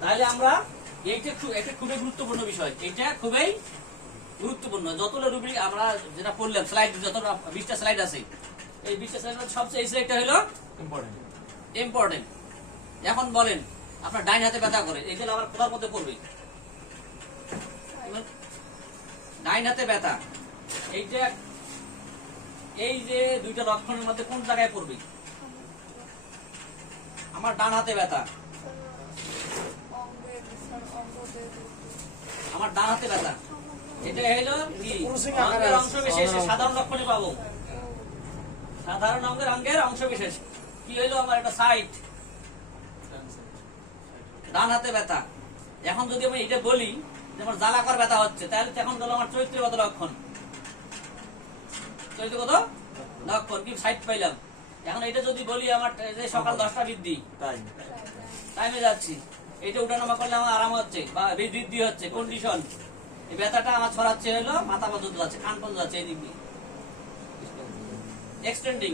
তাহলে আমরা এইটা খুবই গুরুত্বপূর্ণ বিষয়, এটা খুবই গুরুত্বপূর্ণ। যতগুলো রুব্রিক আমরা যেটা পড়লাম স্লাইড, যত 20টা স্লাইড আছে, এই 20টা স্লাইডের সবচেয়ে এই স্লাইডটা হলো ইম্পর্টেন্ট। এখন বলেন আপনার ডাইন হাতে ব্যথা করে, এইগুলো আবার কোথার মধ্যে পড়বে? ডাইন হাতে ব্যথা, এইটা এই যে দুইটা লক্ষণের মধ্যে কোন জায়গায় পড়বে? আমার ডান হাতে ব্যথা, আমার ডান হাতে ব্যথা, এটা হলো কি অঙ্গের অংশ বিশেষ সাধারণ লক্ষণে পাবো। সাধারণ অঙ্গের অংশ বিশেষ কি হইলো? আমার একটা সাইট, ডান হাতে ব্যথা। এখন যদি আমি এটা বলি যে আমার জ্বালাকর ব্যথা হচ্ছে, তাহলে তখন গেল আমার চরিত্রগত লক্ষণ। চরিত্রগত লক্ষণ কি সাইট পাইলাম। এখন এটা যদি বলি আমার যে সকাল 10টা বৃদ্ধি, টাইমে যাচ্ছি, এটা উঠানামা করলে আমার আরাম হচ্ছে বা বৃদ্ধি হচ্ছে, কন্ডিশন, এই ব্যথাটা আমার ছড়াচ্ছে হলো মাথা পর্যন্ত যাচ্ছে, কান পর্যন্ত যাচ্ছে, এই দিক দিয়ে এক্সটেন্ডিং।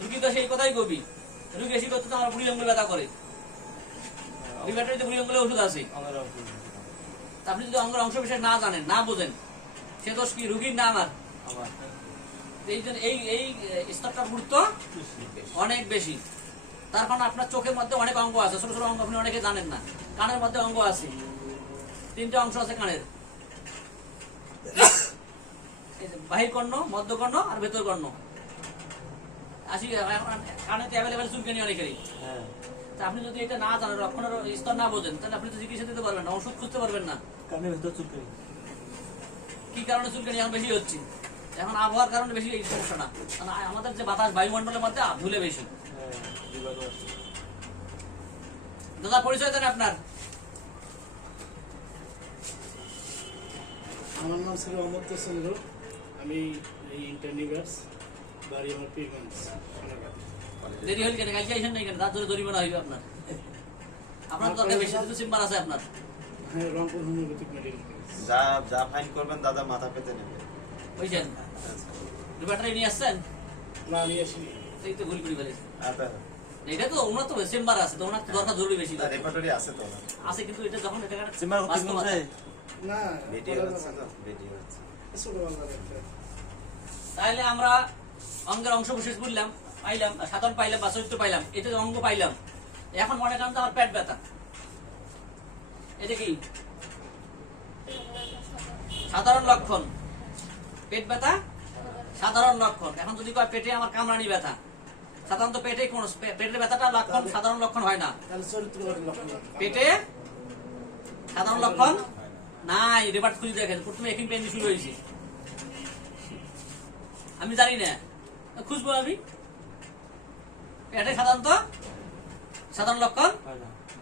রুগী তো সেই কথাই কবি, রুগী এসে করতে তো আমার বুড়ি আঙ্গুল ব্যথা করে, বুড়ি আঙ্গুলে ওষুধ আছে। আপনি যদি অঙ্গের অংশ বিশেষ না জানেন, না বোঝেন, সে দোষ কি রুগীর না আমার? এই স্তরটার গুরুত্ব অনেক বেশি। তার কারণ আপনার চোখের মধ্যে অনেক অঙ্গ আছে, ছোট ছোট অঙ্গ আপনি অনেকে জানেন না। কানের মধ্যে অঙ্গ আছে, 3টে অংশ আছে কানের, বাহির কর্ণ, মধ্যকর্ণ আর ভেতর কর্ণ। আসি কানেতে অ্যাভেলেবেল চুলকানি অনেকেরই। আপনি যদি এটা না জানেন, লক্ষণের স্তর না বোঝেন, তাহলে আপনি তো চিকিৎসা দিতে পারবেন না, ওষুধ খুঁজতে পারবেন না। কানের ভেতর চুলকানি কি কারণে চুলকানি এখন বেশি হচ্ছে? এখন আবহাওয়ার কারণে বেশি এই সমস্যাটা। আমাদের যে বাতাস বায়ুমণ্ডলের মধ্যে ধুলে বেশি। দাদা পরিচয় দেন আপনার। আমার নাম ছিল অমর্ত্য চন্দ্র, আমি এই ইন্টারনিভার্স, বাড়ি আমার পীরগঞ্জ। দেরি হল কেন? কালকে আইসেন নাই কেন? তার জন্য জরিমানা হইবে আপনার। আপনার দরকার বেশি তো চেম্বার আছে আপনার। হ্যাঁ, রংপুর হোমিওপ্যাথিক মেডিকেল কলেজ। যা ফাইন করবেন দাদা মাথা পেতে নেবে। বুঝছেন? ব্যাটারি নিয়ে আসছেন? না, নিয়ে আসিনি। এই তো ভুল করে ফেলেছি। আচ্ছা, এটা তো ওনার তো চেম্বার আছে, তো ওনার দরকার জরুরি বেশি রেপার্টরি আছে তো আছে, কিন্তু এটা যখন এটা চেম্বার করতে মন চায় না, ভিডিও হচ্ছে তো ভিডিও হচ্ছে। ছোটবেলার একটা। তাহলে আমরা অঙ্গের অংশ বিশেষ বললাম, পাইলাম, সাধারণ পাইলাম বা চরিত্র পাইলাম, এটা অঙ্গ পাইলাম। এখন মনে করেন তো আমার পেট ব্যথা, এটা কি সাধারণ লক্ষণ? পেট ব্যথা সাধারণ লক্ষণ। এখন যদি কয় পেটে আমার কামড়ানি ব্যথা, সাধারণত পেটে কোন পেটের ব্যথাটা লক্ষণ, সাধারণ লক্ষণ হয় না। তাহলে চরিত্রগত লক্ষণ। পেটে সাধারণ লক্ষণ নাই। রেপার্ট খুঁজে দেখেন, প্রথমে একিং পেন শুরু হয়েছে, আমি জানি না, খুঁজবো আমি। পেটে সাধারণত সাধারণ লক্ষণ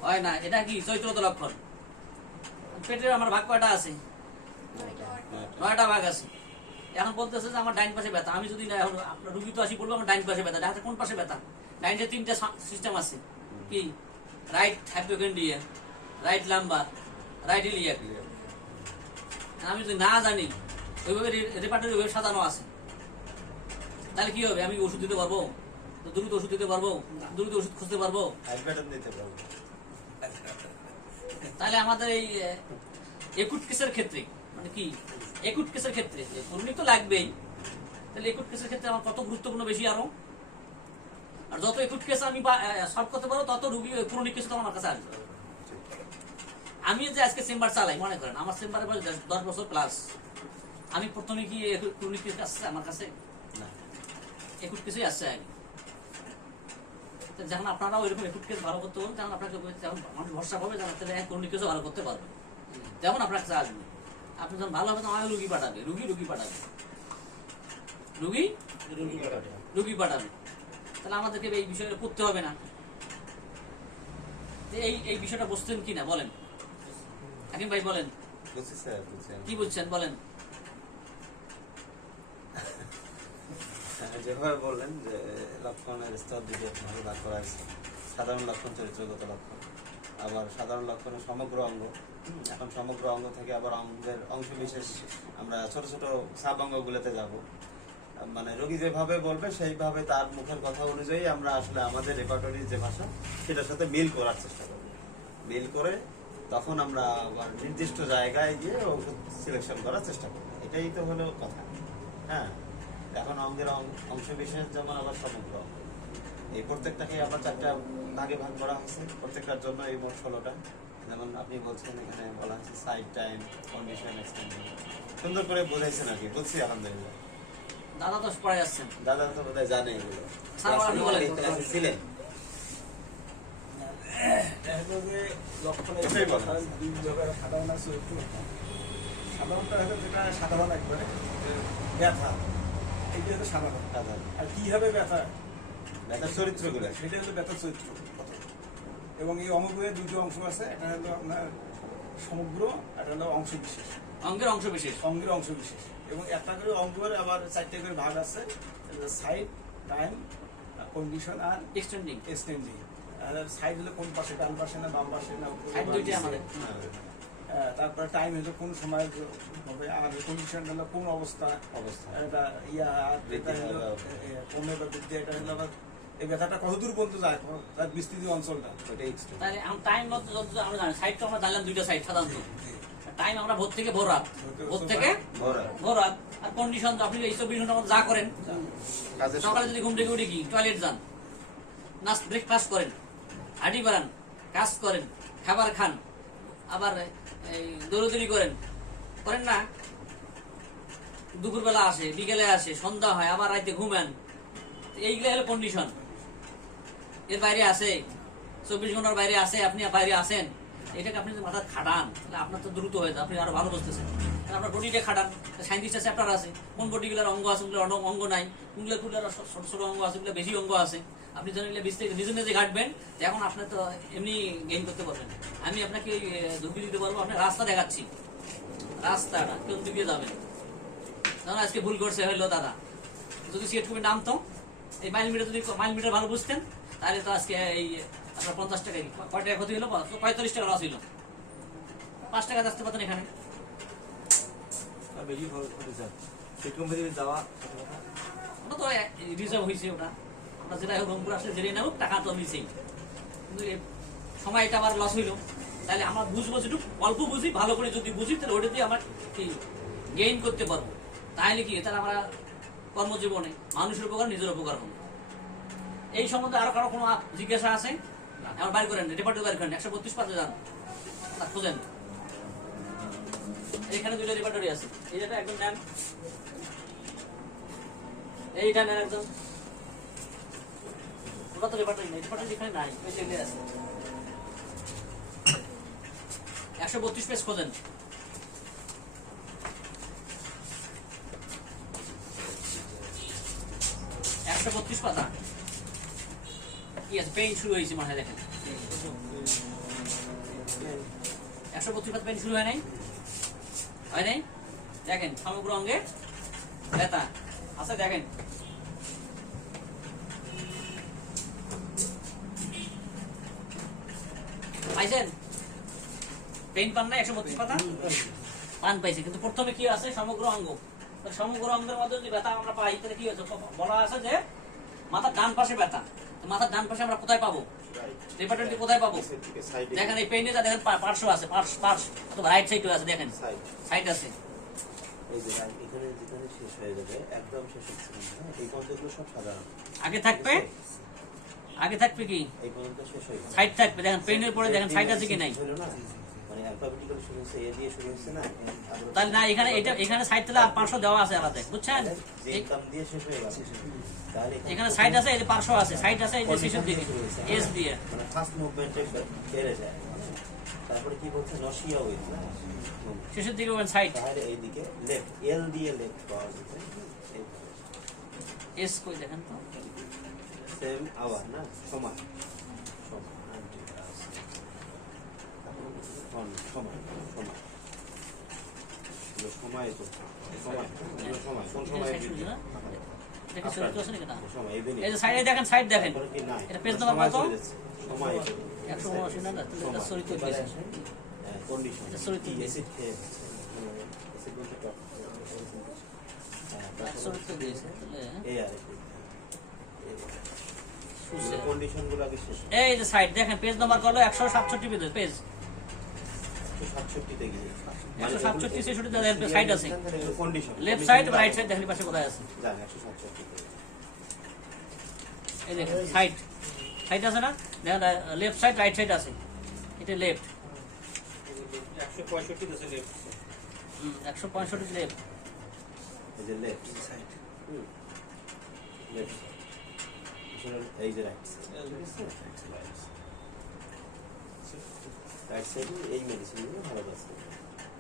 হয় না, এটা কি চরিত্রগত লক্ষণ। পেটের আমার ভাগ কয়টা আছে? 9টা ভাগ আছে। এখন বলতেছে যে আমার ডাইন পাশে ব্যথা। আমি যদি না, এখন আপনার রুগী তো আসি বলবো আমার ডাইন পাশে ব্যথা, ডাইন কোন পাশে ব্যথা? ডাইনে 3টে সিস্টেম আছে, কি right hypochondrium, right lumbar, right iliac. আমি যদি না জানি, ওইভাবে রেপার্টরি ওইভাবে সাজানো আছে, তাহলে কি হবে? আমি ওষুধ দিতে পারবো? দ্রুত ওষুধ দিতে পারবো? দ্রুত ওষুধ খুঁজতে পারবো? অ্যালবেটন দিতে পারবো। তাহলে আমাদের এই একুট কেসের ক্ষেত্রে, মানে কি একুট কেসের ক্ষেত্রে ক্রনিক তো লাগবেই, তাহলে একুট কেসের ক্ষেত্রে আমার কত গুরুত্বপূর্ণ বেশি আরো। আর যত একুট কেস আমি সলভ করতে পারবো, তত রুগী ক্রনিক কেস তো আমার কাছে আসবে। আমি যে আজকে চেম্বার চালাই, মনে করেন আমার চেম্বারে 10 বছর প্লাস, আমি প্রথমে কি ক্রনিক কেস আসছে আমার কাছে? একুট কেসই আসছে আগে। যখন আপনারা ওইরকম একুট কেস ভালো করতে পারবেন, তখন আপনাকে মানুষ ভরসা পাবে, ক্রনিক কেসও ভালো করতে পারবে, যেমন আপনার কাছে আসবে। আপনি যখন ভালো হবে, আমার রুগী পাঠাবে, রুগী পাঠাবে। তাহলে আমাদেরকে এই বিষয়টা করতে হবে না। এই বিষয়টা বুঝছেন কিনা বলেন হাকিম ভাই, বলেন কি বুঝছেন বলেন। যেভাবে বললেন যে লক্ষণের স্তর দিকে ভালো ভাগ করা আছে, সাধারণ লক্ষণ, চরিত্রগত লক্ষণ, আবার সাধারণ লক্ষণের সমগ্র অঙ্গ। এখন সমগ্র অঙ্গ থেকে আবার অঙ্গের অংশ বিশেষ আমরা ছোট ছোট সাব অঙ্গগুলোতে যাব। মানে রোগী যেভাবে বলবে সেইভাবে তার মুখের কথা অনুযায়ী আমরা আসলে আমাদের রেপার্টরির যে ভাষা সেটার সাথে মিল করার চেষ্টা করব। বিল করে তখন আমরা আবার নির্দিষ্ট জায়গায় গিয়ে ওষুধ সিলেকশন করার চেষ্টা করি। এটাই তো হলো কথা। হ্যাঁ, এখন অঙ্গের অংশ বিশেষ যেমন আবার সমগ্র অঙ্গ, এই প্রত্যেকটাকে আবার 4টা ভাগে ভাগ করা হয়েছে, প্রত্যেকটার জন্য এই মোট 16টা। যেমন আপনি বলছেন এখানে বলা হয়েছে সাইড টাইম, কন্ডিশন, এক্সটেনশন, সুন্দর করে বোঝাইছেন আর কি, বুঝছি আলহামদুলিল্লাহ। দাদা তো পড়ে যাচ্ছেন। দাদা তো বোধহয় জানে এগুলো, স্যার, আপনি বলেন। ক্লাসে ছিলেন। লক্ষণের এটাই বলা আছে। দুই জায়গায় সাধারণ আছে একটু সাধারণটা হচ্ছে যেটা সাধারণ একবারে যে ব্যথা, এইটা হচ্ছে সাধারণ। সাধারণ আর কি হবে ব্যথা, ব্যথার চরিত্রগুলো সেটা হচ্ছে ব্যথার চরিত্র প্রথম। এবং এই অঙ্গের দুটো অংশ আছে, একটা হলো আপনার সমগ্র, একটা হলো অংশ বিশেষ, অঙ্গের অংশ বিশেষ। অঙ্গের অংশ বিশেষ। এবং একটা করে অঙ্গের আবার 4টে করে ভাগ আছে, সাইড, টাইম, কন্ডিশন আর এক্সটেন্ডিং। এক্সটেন্ডিং। আর সাইড হলো কোন পাশে, ডান পাশে না বাম পাশে না উপরে সাইড না দুইটাই নিচে। আমাদের। তারপরে টাইম হলো কোন সময় হবে, আর কন্ডিশন হলো কোন অবস্থা, অবস্থা। এটা এটা হলো কমে বা বৃদ্ধি, এটা হলো আবার এই ব্যথাটা কতদূর পর্যন্ত যায়, তার বিস্তৃতি অঞ্চলটা। ওইটাই extent। তাহলে টাইম আমরা জানি, সাইড তো আমরা জানলাম দুইটা সাইড সাধারণত। টাইম আমরা ভোর থেকে ভোর রাত, ভোর থেকে ভরা ভোর রাত। আর কন্ডিশন তো আপনি এই 24 ঘন্টার মধ্যে যা করেন, কাজের সকালে যদি ঘুম থেকে উঠে কি টয়লেট যান, ব্রেকফাস্ট করেন, হাঁটি বাড়ান, কাজ করেন, খাবার খান, আবার এই দৌড়দৌড়ি করেন না, দুপুরবেলা আসে, বিকেলে আসে, সন্ধ্যা হয়, আবার রাতে ঘুমান, এইগুলো হলো কন্ডিশন। এর বাইরে আছে 24 ঘন্টার বাইরে আছে, আপনি বাইরে আসেন, এটাকে আপনি যদি মাথা খাটান তাহলে আপনার তো দ্রুত হয়ে যায়, আপনি আরো ভালো বুঝতেছেন। আপনার বডিটা খাটান, সায়েন্টিস্টের চ্যাপ্টার আছে, কোন বডিগুলোর অঙ্গ আছে, ওগুলোর অঙ্গ নাই, কোনগুলো ছোট ছোট অঙ্গ আছে, ওগুলো বেশি অঙ্গ আছে। আপনি যখন এগুলো নিজে নিজে ঘাটবেন, এখন আপনি তো এমনি গেইন করতে পারবেন। আমি আপনাকে ঢুকিয়ে দিতে পারবো, আপনার রাস্তা দেখাচ্ছি, রাস্তাটা কোন দিকে যাবেন। তখন আজকে ভুল করছে হইলো দাদা, যদি সিলেট কমে নামতো, এই মাইল মিটার যদি মাইল মিটার ভালো বুঝতেন, তাহলে তো আজকে এই আপনার 50 টাকা কয় টাকা ক্ষতি হলো, 45 টাকা লস হইলো, 5 টাকা আসতে পারতেন এখানে। বেশি খরচ করতে চান সেরকম যদি যাওয়া ওটা তো রিজার্ভ হয়েছে, ওটা আমরা যেটা হোক রংপুর আসলে জেনে নেব, টাকা তো নিছেই, কিন্তু সময়টা আবার লস হইলো। তাহলে আমরা বুঝবো যেটুকু অল্প বুঝি, ভালো করে যদি বুঝি তাহলে ওটা দিয়ে আমার কি গেইন করতে পারবো। তাহলে কি তাহলে আমরা কর্মজীবনে মানুষের উপকার, নিজের উপকার হবো। এই সম্বন্ধে আরো কারো কোনো জিজ্ঞাসা আছে? আমার বাইর করেন, রেপার্টরি বাইর করেন, 132 পাতে যান, খোঁজেন। এখানে দুইটা রেপার্টরি আছে, এইটা একদম নেন, এইটা নেন একদম। ওটা তো রেপার্টরি নেই, রেপার্টরি এখানে নাই, ওই যে আছে 132 পেজ খোঁজেন। পাতা কি আছে, পেইন শুরু হয়েছে মনে হয়, দেখেন 132 পাতা পেইন শুরু হয় নাই, হয় নাই, দেখেন সমগ্র অঙ্গে ব্যথা আছে, দেখেন পাইছেন, পেইন পান না 132 পাতা পান পাইছে, কিন্তু প্রথমে কি আছে সমগ্র অঙ্গ। সমগ্র অঙ্গের মধ্যে যদি ব্যথা আমরা পাই তাহলে কি হচ্ছে, বলা আছে যে মাথার ডান পাশে ব্যথা, মাথার ডান পাশে আমরা কোথায় পাবো, রেপার্টরি কোথায় পাবো, দেখেন এই পেইনে যা দেখেন পার্শ্ব আছে, পার্শ্ব অথবা রাইট সাইডও আছে, দেখেন সাইড আছে, এই যে এখানে যেখানে শেষ হয়ে যাবে একদম শেষ হচ্ছে না, এই পর্যন্তগুলো সব সাধারণ। আগে থাকবে কি এই পর্যন্ত শেষ হয়ে গেল, সাইড থাকবে, দেখেন পেইনের পরে দেখেন সাইড আছে কি নাই, হলো না, মানে অ্যালফাবেটিক্যালি শুরু হচ্ছে, এ দিয়ে শুরু হচ্ছে না, তাহলে না এখানে এখানে সাইড থেকে আর পার্শ্ব দেওয়া আছে আলাদা, বুঝছেন, যে একদম দিয়ে শেষ হয়ে গেল, তাহলে এখানে সাইড আছে, এই যে পার্শ্ব আছে, সাইড আছে এই যে শেষের দিকে এস দিয়ে, মানে ফার্স্ট মুভমেন্টে বেড়ে যায়, তারপরে কি বলছে নশিয়া উইথ না, শেষের দিকে সাইড, তাহলে এইদিকে লেফট, এল দিয়ে লেফট পাওয়া যাবে, এস কই দেখেন তো, সেম আওয়ার না, সমান সময় এই যে সাইডে দেখেন, সাইড দেখেন, এটা পেজ নাম্বার কত, 179 না, এটা চরিত্র দিয়েছে, কন্ডিশন এটা চরিত্র দিয়েছে, চরিত্র দিয়েছে, তাহলে কন্ডিশন গুলো আগে শেষ এই যে সাইড দেখেন পেজ নাম্বার করলো 167 পেজ 167 তে গিয়ে 167 66 দেখেন সাইড আছে condition left side right side দেখেন পাশে কোথায় আছে জান 167 এই দেখেন সাইড সাইড আছে না দেখেন লেফট সাইড রাইট সাইড আছে এটা লেফট 165 আছে লেফট 165 লেফট এই যে লেফট সাইড লেফট এই যে রাইট রাইট সাইডে এই মেডিসিনগুলো ভালো কাজ করে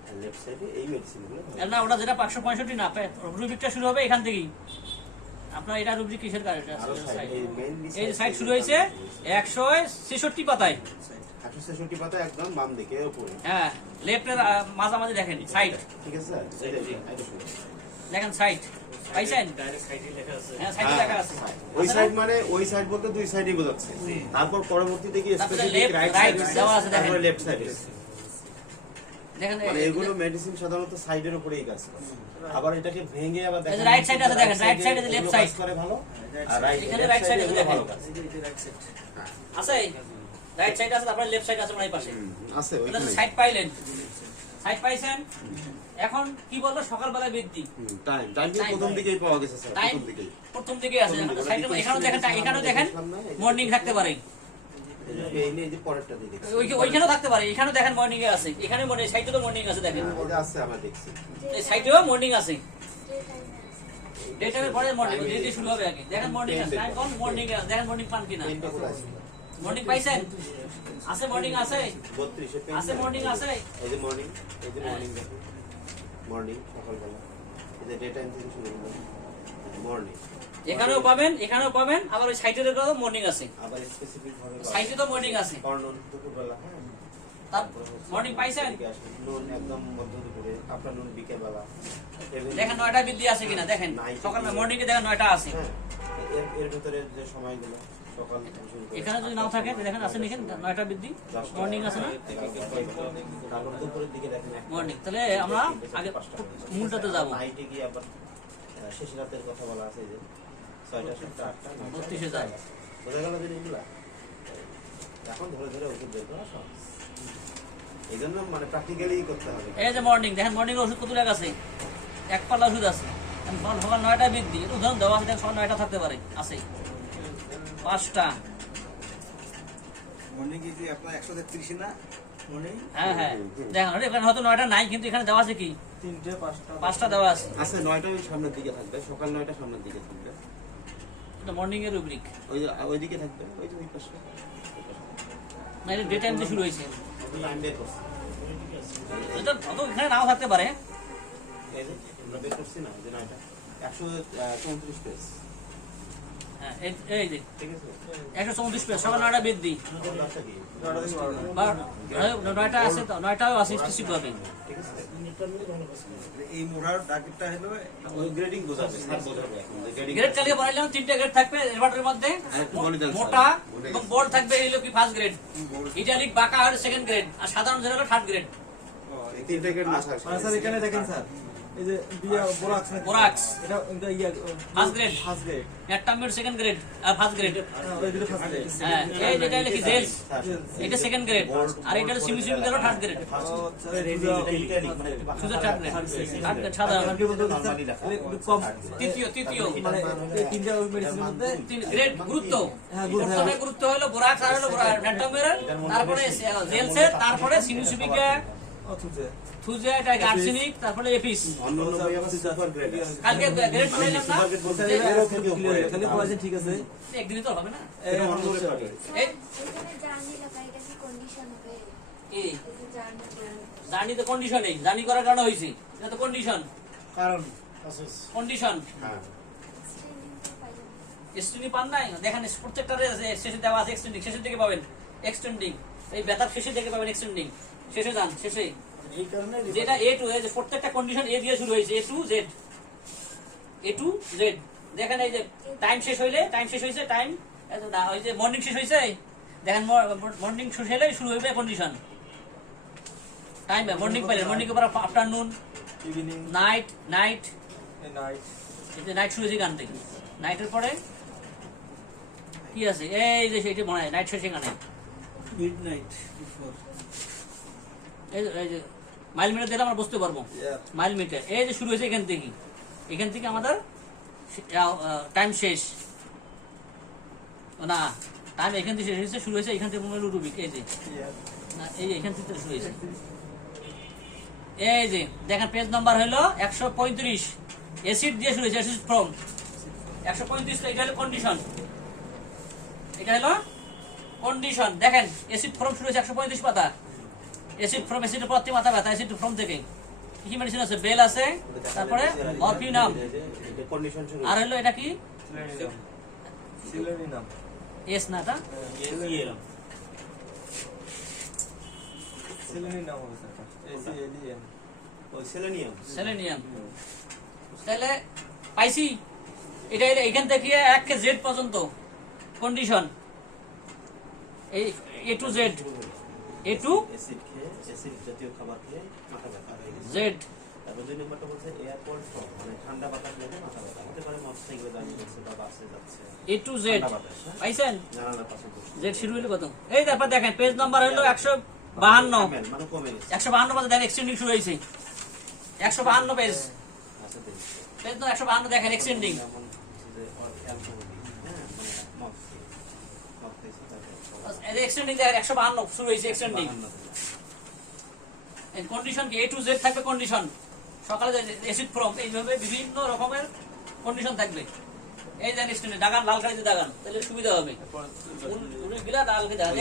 আর লেফট সাইডে এই মেডিসিনগুলো ভালো না ওটা যেটা 565 না রুব্রিকটা শুরু হবে এখান থেকেই আপনার এটা রুব্রিক কিসের কাজ এটা আরো সাইড এই মেইনলি এই সাইড শুরু হয়েছে 166 পাতায় 166 পাতা একদম বাম দিকে উপরে হ্যাঁ লেফটের মাঝামাঝি দেখেন সাইড ঠিক আছে স্যার দেখেন সাইড পাইছেন ডাইরেক্ট সাইডে লেখা আছে হ্যাঁ সাইডে লেখা আছে ওই সাইড মানে ওই সাইড বলতে দুই সাইডই বোঝাচ্ছে তারপর পরবর্তীতে কি তারপরে specific left, right right side দেওয়া আছে দেখেন। তারপর লেফট সাইড দেখেন মানে এগুলো মেডিসিন সাধারণত সাইডের উপরেই কাজ করে আবার এটাকে ভেঙে আবার এই যে right side আছে দেখেন, right side এ যে left এগুলো side। কাজ করে ভালো আর রাইট এখানে right side আছে দেখেন। ভালো কাজ আছে রাইট সাইড আছে তারপরে লেফট সাইড আছে মানে এই পাশে আছে এটা ওইখানে সাইড পাইলেন সাইড পাইছেন এখন কি বলবো সকালবেলা বৃদ্ধি টাইম কি প্রথম দিকেই পাওয়া গেছে স্যার টাইম প্রথম দিকেই প্রথম দিকে আছে সাইডে এখানেও দেখেন মর্নিং থাকতে পারে এই নিয়ে যে পরেরটা দিয়ে দেখছি ওইখানেও থাকতে পারে এখানেও দেখেন মর্নিং এ আছে এখানে মর্নিং সাইডে তো মর্নিং আছে দেখেন এটা আছে আমরা দেখছি এই সাইডেও মর্নিং আছে ডে টাইমের পরে মর্নিং ডে শুরু হবে আগে দেখেন মর্নিং আছে টাইম কোন মর্নিং আছে দেখেন মর্নিং পান কিনা পেনটা পুরো আছে মর্নিং পাইছেন আছে মর্নিং আছে 32 এ পেন আছে মর্নিং আছে এই যে মর্নিং দেখুন মর্নিং সকালবেলা এই যে ডে টাইম থেকে শুরু হলো মর্নিং এখানেও পাবেন আবার ওই সাইডের তো মর্নিং আছে আবার স্পেসিফিক ভাবে সাইডে তো মর্নিং আছে কর্নন দুপুরবেলা হ্যাঁ তার মর্নিং পাইছেন নুন একদম মধ্য দুপুরে আফটারনুন বিকেলবেলা দেখেন 9টা বৃদ্ধি আছে কিনা দেখেন সকাল মর্নিং এ দেখেন 9টা আছে হ্যাঁ এর ভিতরে যে সময়গুলো সকাল থেকে শুরু করে এখানে যদি নাও থাকে দেখেন আছে দেখেন 9টা বৃদ্ধি মর্নিং আছে না তারপর দুপুরের দিকে দেখেন মর্নিং তাহলে আমরা আগে মূলটাতে যাব নাইটে গিয়ে আবার শেষ রাতের কথা বলা আছে যে 6টা 7টা 8টা 32 এ যায় বোঝা গেল জিনিসগুলা এখন ধরে ধরে ওষুধ বের করা সহজ এই জন্য মানে প্র্যাকটিক্যালি করতে হবে এই যে মর্নিং দেখেন মর্নিং এর ওষুধ কত টাকা আছে এক পাল্লা ওষুধ আছে সকাল 9টা বৃদ্ধি এটা উদাহরণ দেওয়া আছে দেখেন সকাল 9টা থাকতে পারে আছে 5টা মর্নিং কি আপনার 133 না মর্নিং হ্যাঁ দেখেন এখানে হয়তো 9টা নাই কিন্তু এখানে দেওয়া আছে কি 3টে 5টা 5টা দেওয়া আছে আচ্ছা 9টা ওই সামনের দিকে থাকবে সকাল 9টা সামনের দিকে থাকবে এটা মর্নিং এর রুব্রিক ওই দিকে থাকবে ওই যে ওই পাশে না এটা ডে টাইম দিয়ে শুরু হয়েছে টাইম বের করছি এটা অত এখানে নাও থাকতে পারে এই যে আমরা বের করছি না যে 9টা 134 পেজ হ্যাঁ এই যে ঠিক আছে 134 পেজ সকাল 9টা বৃদ্ধি দশটা কি 9টা আছে তো 9টাও আছে স্পেসিফিক ভাবে ঠিক আছে এই মোড়ার ডাকেটটা হলো ওই গ্রেডিং বোঝাবে স্যার বোঝাবে এখন যে গ্রেডিং গ্রেড চালিয়ে বানাইলাম 3টা গ্রেড থাকবে এবারের মধ্যে আরেকটু বলে দেন, মোটা স্যার। এবং বোল্ড থাকবে এই হলো কি ফার্স্ট গ্রেড ইটালিক বাঁকা হলো সেকেন্ড গ্রেড আর সাধারণ যেটা হলো থার্ড গ্রেড এই তিনটা গ্রেড না স্যার স্যার এখানে দেখেন স্যার এই যে বিয়া বোরাক্স বোরাক্স এটা ইয়া ফার্স্ট গ্রেড ফার্স্ট গ্রেড নেটটামের সেকেন্ড গ্রেড আর ফার্স্ট গ্রেড ওই দুটো ফার্স্ট গ্রেড হ্যাঁ এই যেটা হলো কি জেলস স্যার এটা সেকেন্ড গ্রেড আর এটা হলো সিমি গেল থার্ড গ্রেড সুজা থার্ড গ্রেড থার্ড গ্রেড সাধারণ কম তৃতীয় মানে এই তিনটা মেডিসিনের মধ্যে গ্রেড গুরুত্ব হ্যাঁ, গুরুত্ব। প্রথমে গুরুত্ব হলো বোরাক্স আর হলো নেটটামের তারপরে জেলসের তারপরে সিমিসিমিকা অথুজে থুজে এটা আর্সেনিক তারপরে এপিস অন্য বই আবার সুপার গ্রেড আছে কালকে গ্রেড পড়াইলাম না সুপার গ্রেড বলতে স্যার এর এরও থেকে ক্লিয়ার খালি পড়াছেন ঠিক আছে একদিনই তো হবে না এটা অন্য করে পাবে এই এখানে জার্নি লেখা এটা কি কন্ডিশন হবে এই এই যে জার্নি জার্নি তো কন্ডিশন নেই জার্নি করার কারণে হয়েছে এটা তো কন্ডিশন কারণ প্রসেস কন্ডিশন হ্যাঁ ট্রেনিং তো পাইলাম এক্সটেন্ডিং পান নাই দেখেন প্রত্যেকটারে শেষে দেওয়া আছে এক্সটেন্ডিং শেষের দিকে পাবেন এক্সটেন্ডিং এই বেতার শেষের দিকে পাবেন এক্সটেন্ডিং শেষে যান শেষে এই কারণে যেটা এ টু প্রত্যেকটা কন্ডিশন এ দিয়ে শুরু হয়েছে এ টু জেড দেখেন এই যে টাইম শেষ হয়েছে টাইম ওই যে মর্নিং শেষ হয়েছে দেখেন মর্নিং শেষ হলে শুরু হইবে কন্ডিশন টাইম মর্নিং পাইলেন মর্নিং এর পর afternoon evening night night night শুরু হয়েছে গান থেকে নাইটের পরে কি আছে এই যে সেটি মনে হয় নাইট শেষে গানে মিডনাইট এই যে মাইল মিটার দিলে আমরা বুঝতে পারবো মাইল মিটার এই যে শুরু হয়েছে এখান থেকে আমাদের টাইম শেষ না টাইম এখান থেকে শেষ হয়েছে শুরু হয়েছে এখান থেকে রুবিক এই যে না এই এখান থেকে শুরু হয়েছে এই যে দেখেন পেজ নাম্বার হলো 135 অ্যাসিড দিয়ে শুরু হয়েছে অ্যাসিড ফ্রম 135 এটা হলো কন্ডিশন এটা হলো কন্ডিশন দেখেন অ্যাসিড ফ্রম শুরু হয়েছে 135 পাতা অ্যাসিড ফ্রম অ্যাসিডের প্রতি মাথা ব্যথা অ্যাসিড ফ্রম থেকে কি মেডিসিন আছে বেল আছে তারপরে মরফিনাম কন্ডিশন শুরু আর হলো এটা কি সিলেনিনাম এস না এটা সিলেনিনাম হবে স্যার এসিএলইএন ও সেলেনিয়াম সেলেনিয়াম তাহলে পাইছি এটা হলো এখান থেকে 1 কে জেড পর্যন্ত কন্ডিশন এই এ to Z A two acid খেয়ে অ্যাসিড জাতীয় খাবার খেয়ে মাথা ব্যথা হয়ে গেছে জেড তারপর দুই নম্বরটা বলছে এয়ারপোর্ট মানে ঠান্ডা বাতাস লেগে মাথা ব্যথা হতে পারে মোটরসাইকেলে দাঁড়িয়ে যাচ্ছে বা বাসে যাচ্ছে এ টু জেড ঠান্ডা বাতাস হ্যাঁ? পাইছেন জানালার পাশে বসে জেড শুরু হলো কত এই তারপর দেখেন পেজ নাম্বার হলো 152 মানে কমে গেছে 152 পাতা দেখেন এক্সটেন্ডিং শুরু হয়েছে 152 পেজ আচ্ছা দেখি পেজ তো 152 দেখেন এক্সটেন্ডিং যেমন যে অ্যালকোহল হ্যাঁ মানে মক্স খাইছে তারপর এই এক্সটেন্ডিং দেখেন 152 শুরু হয়েছে এক্সটেন্ডিং এই কন্ডিশন কি এ টু জেড থাকবে কন্ডিশন সকালে অ্যাসিড ফ্রম এইভাবে বিভিন্ন রকমের কন্ডিশন থাকবে এই যে এক্সটেন্ডিং দাগান লাল কালিতে দাগান তাহলে সুবিধা হবে উনি গিলা লাল কালিতে দাগান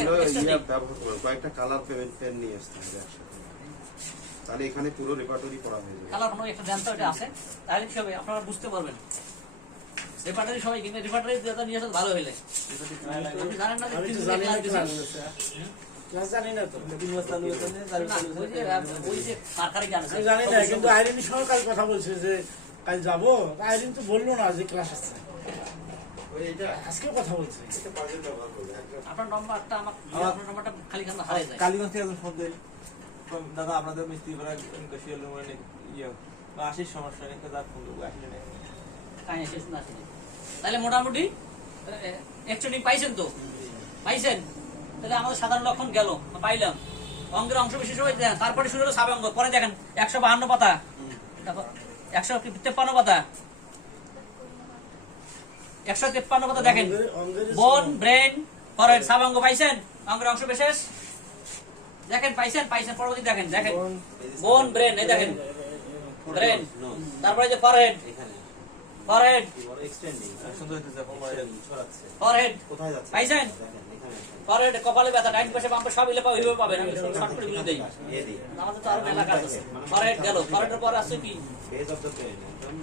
ব্যবহার করবেন কয়েকটা কালার পেন নিয়ে আসতে হবে একসাথে তাহলে এখানে পুরো রেপার্টরি পড়া হয়ে যাবে কালার কোনো একটা জানতে এটা আছে তাহলে কি হবে আপনারা বুঝতে পারবেন রেপার্টারি সবাই কিনে রেপার্টারি যেটা নিয়ে আসলে ভালো হইলে আপনি জানেন না যে আমি তো তিন জানি না ক্লাস দিছি। ক্লাস জানি না তো তিন মাস চালু হয়েছে না, ওই যে সরকারি জানে আমি জানি না কিন্তু আইরিন সহ কাল কথা বলছে যে কাল যাবো আইরিন তো বললো না যে ক্লাস আছে আজকে কথা বলছে আপনার নম্বরটা আপনার নম্বরটা খালি খান হারিয়ে যায় কালীগঞ্জ থেকে একজন ফোন দিল দাদা আপনাদের মিস্ত্রি পাড়া ইন্ডাস্ট্রিয়াল মানে ইয়ে বা আশির সমস্যা নেই তার ফোন দেবো আসলে নেই কাহিনী শেষ না শুনে তাহলে মোটামুটি এক্সটেন্ডিং পাইছেন তো পাইছেন তাহলে আমাদের সাধারণ লক্ষণ গেল পাইলাম অঙ্গের অংশ বিশেষ হয়ে যায় তারপরে শুরু হলো সাবাঙ্গ পরে দেখেন 152 পাতা তারপর 153 পাতা 153 পাতা দেখেন বোন ব্রেন ফরহেড সাবাঙ্গ পাইছেন অঙ্গের অংশ বিশেষ দেখেন পাইছেন পরবর্তী দেখেন বোন ব্রেন এই দেখেন ব্রেন তারপরে যে ফরহেড এখানে ফরহেড বড় এক্সটেন্ডিং সুন্দর হইতেছে ছড়াচ্ছে ফরহেড কোথায় যাচ্ছে পাইছেন দেখেন এখানে ফরহেড কপালে ব্যথা ডাইন পাশে বাম পাশে সব ইলে পাবে পাবেন আমি শর্ট করে বলে দেই এ দি আমাদের তো আরো মেলা কাজ আছে ফরহেড গেল ফরহেডের পর আছে কি বেজ অফ দ্য ব্রেন একদম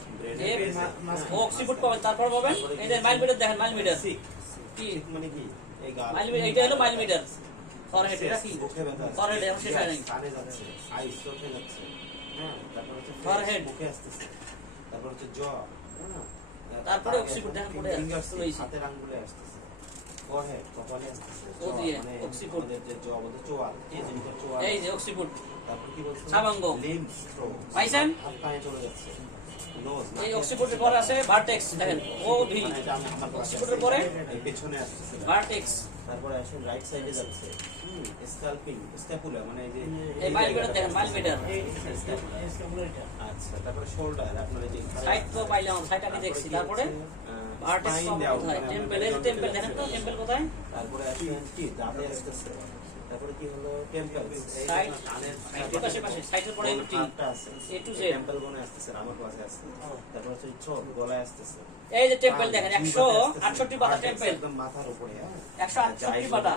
এ ব্রেনের অক্সিফুট পাবেন তারপর পাবেন এই যে মাইল মিটার দেখেন মাইল মিটার কি মানে কি এই গাল মাইল মিটার এটা হলো মাইল মিটার ফরহেড এটা কি মুখে ব্যথা আছে। ফরহেড এখন শেষ হয় নাই কানে যাচ্ছে আইস চোখে যাচ্ছে হ্যাঁ তারপর হচ্ছে Forehead. মুখে আসতেছে তারপর হচ্ছে জ হ্যাঁ তারপরে occiput দেখেন পড়ে আছে, Fingers, রয়েছে। হাতের আঙ্গুলে আসতেছে ফরহেড কপালে আসতেছে ও দিয়ে, মানে occiput। আমাদের যে জ আমাদের চোয়াল এই জিনিসটা চোয়াল এই যে অক্সিফুট তারপর কি বলছো সাবাঙ্গ। লিম্স থ্রো পাইছেন? হাত পায়ে চলে যাচ্ছে নোজ এই অক্সিফুটের পরে আছে ভার্টেক্স দেখেন ও ভি অক্সিফুটের পরে এই পেছনে আসতেছে ভার্টেক্স তারপরে আসলে রাইট সাইডে যাচ্ছে স্কাল্পিং স্ক্যাপুলা মানে এই যে এই মাইল মিটার দেখেন মাইল মিটার আচ্ছা তারপরে শোল্ডার আপনার এই যে সাইড তো পাইলাম সাইড আমি দেখছি তারপরে ভার্টেক্স কোথায় টেম্পল এই টেম্পল দেখেন তো টেম্পল কোথায় তারপরে আসলেন কি দাঁতে আসতেছে তারপরে কি হলো টেম্পল Side, এই পাশে সাইডের পরে টি A to Z। টেম্পল কোনে আসতেছে আমার পাশে আসছে তারপর হচ্ছে ছোট গলায় আসতেছে এই যে টেম্পল দেখেন 168 পাতা টেম্পল একদম মাথার উপরে হ্যাঁ 168 পাতা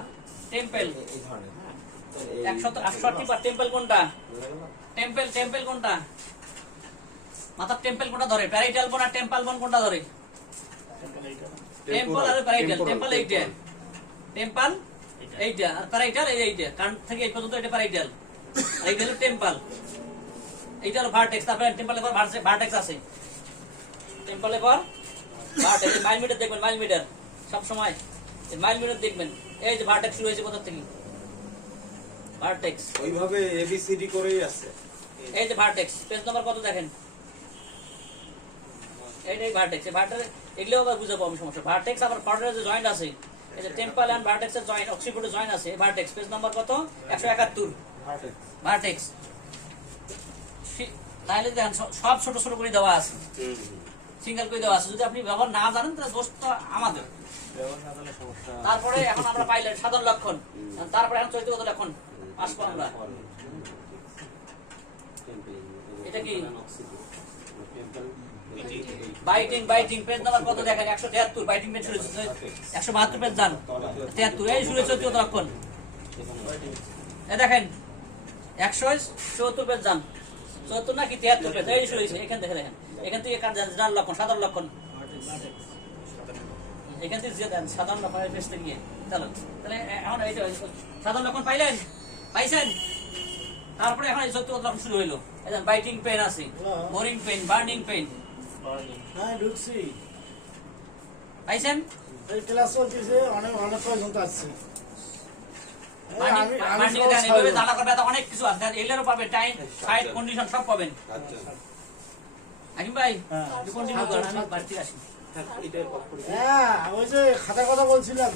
টেম্পল এই ধরনের হ্যাঁ তো এই 168 পাতা টেম্পল কোনটা বুঝা গেল? টেম্পল কোনটা মাথার টেম্পল কোনটা ধরে প্যারাইটাল বোন আর টেম্পল বোন কোনটা ধরে টেম্পল আর প্যারাইটাল টেম্পল এইটা টেম্পল এইটা আর প্যারাইটাল এইটা কান থেকে এই পর্যন্ত এটা প্যারাইটাল আর এইটা হলো টেম্পল এইটা হলো ভার্টেক্স তারপরে টেম্পলের পর ভার্টেক্স আছে টেম্পলের পর ভার্টেক্স মাইল মিটার দেখবেন মাইল মিটার সব সময় মাইল মিটার দেখবেন এই যে ভার্টেক্স শুরু হয়েছে কোথা থেকে ভার্টেক্স ওইভাবে এবিসিডি করেই আছে এই যে ভার্টেক্স পেজ নাম্বার কত দেখেন এইটাই ভার্টেক্স ভার্টেক্স এগুলো আবার বুঝাবো আমি সমস্যা ভার্টেক্স আবার ফরওয়ার্ডের যে জয়েন্ট আছে এই যে টেম্পল এন্ড ভার্টেক্সের জয়েন অক্সিবোর্ডে জয়েন আছে ভার্টেক্স পেজ নাম্বার কত 171 ভার্টেক্স তাহলে দেখেন সব ছোট ছোট করে দেওয়া আছে সিঙ্গেল করে দেওয়া আছে যদি আপনি ব্যবহার না জানেন তাহলে দোষ তো আমাদের ব্যবহার না জানলে সমস্যা তারপরে এখন আমরা পাইলেন সাধারণ লক্ষণ তারপরে এখন চৈত্যগত লক্ষণ আসবো আমরা এটা কি বাইটিং বাইটিং পেজ নাম্বার কত দেখেন 173 বাইটিং পেজ শুরু 172 পেজ যান 73 এই শুরু চৈত্যগত লক্ষণ এই দেখেন 174 পেজ যান 74 নাকি 73 পেজ এই শুরু হয়েছে এখান থেকে দেখেন এখান থেকে কার জানার লক্ষণ সাধারণ লক্ষণ এখান থেকে যে দেন সাধারণ লক্ষণের পেজ থেকে চলো তাহলে এখন এই যে সাধারণ লক্ষণ পাইলেন পাইছেন তারপরে এখন এই চৈত্যগত লক্ষণ শুরু হইলো এই দেখেন বাইটিং পেন আছে বোরিং পেন বার্নিং পেন হ্যাঁ ঢুকছি পাইছেন এই ক্লাস চলতেছে অনেক অনেক পর্যন্ত আসছে বার্নিং দেন এইভাবে জানা করবে তো অনেক কিছু আছে এগুলোরও পাবেন টাইম সাইড কন্ডিশন সব পাবেন আচ্ছা আজিম ভাই হ্যাঁ কন্টিনিউ করেন আমি বাড়তি আসি এটা অফ করে হ্যাঁ ওই যে খাতা কথা বলছিলাম